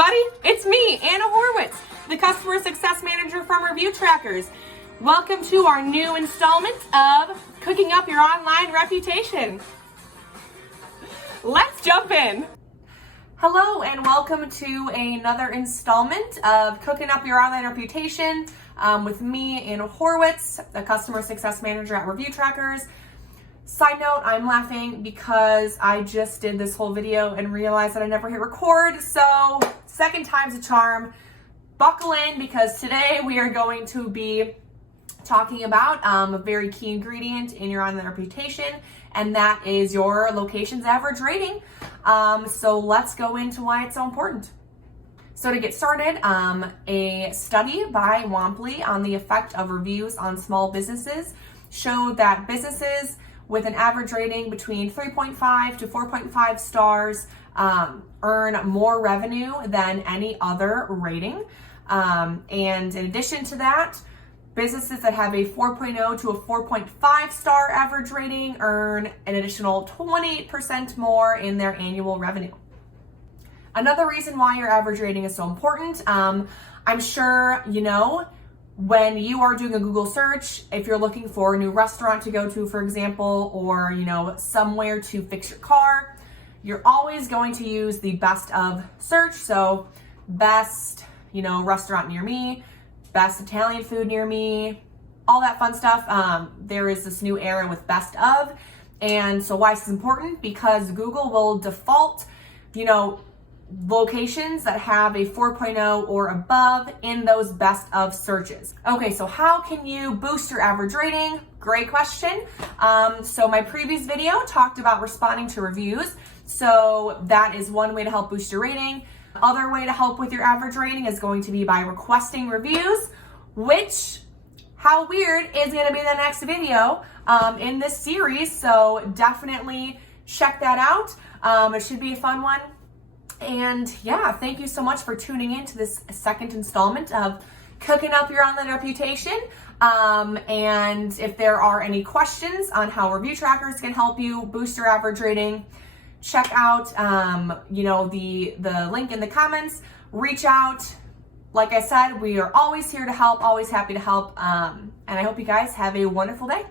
everybody, it's me, Anna Horwitz, the Customer Success Manager from ReviewTrackers. Welcome to our new installment of Cooking Up Your Online Reputation. Let's jump in. Hello and welcome to another installment of Cooking Up Your Online Reputation with me, Anna Horwitz, the Customer Success Manager at ReviewTrackers. Side note, I'm laughing because I just did this whole video and realized that I never hit record, so second time's a charm. Buckle in because today we are going to be talking about a very key ingredient in your online reputation, and that is your location's average rating. So let's go into why it's so important. So to get started, a study by Wampley on the effect of reviews on small businesses showed that businesses with an average rating between 3.5 to 4.5 stars earn more revenue than any other rating. And in addition to that, businesses that have a 4.0 to a 4.5 star average rating earn an additional 28% more in their annual revenue. Another reason why your average rating is so important, I'm sure you know, when you are doing a Google search, if you're looking for a new restaurant to go to, for example, or somewhere to fix your car, you're always going to use the best of search. So best, restaurant near me, best Italian food near me, all that fun stuff. There is this new era with best of. And so why this is important? Because Google will default, locations that have a 4.0 or above in those best of searches. Okay, so how can you boost your average rating? Great question. So my previous video talked about responding to reviews. So that is one way to help boost your rating. Other way to help with your average rating is going to be by requesting reviews, which, how weird, is going to be the next video in this series. So definitely check that out. It should be a fun one. And yeah, thank you so much for tuning in to this second installment of Cooking Up Your Online Reputation. And if there are any questions on how ReviewTrackers can help you boost your average rating, check out the link in the comments. Reach out. Like I said, we are always here to help, always happy to help. And I hope you guys have a wonderful day.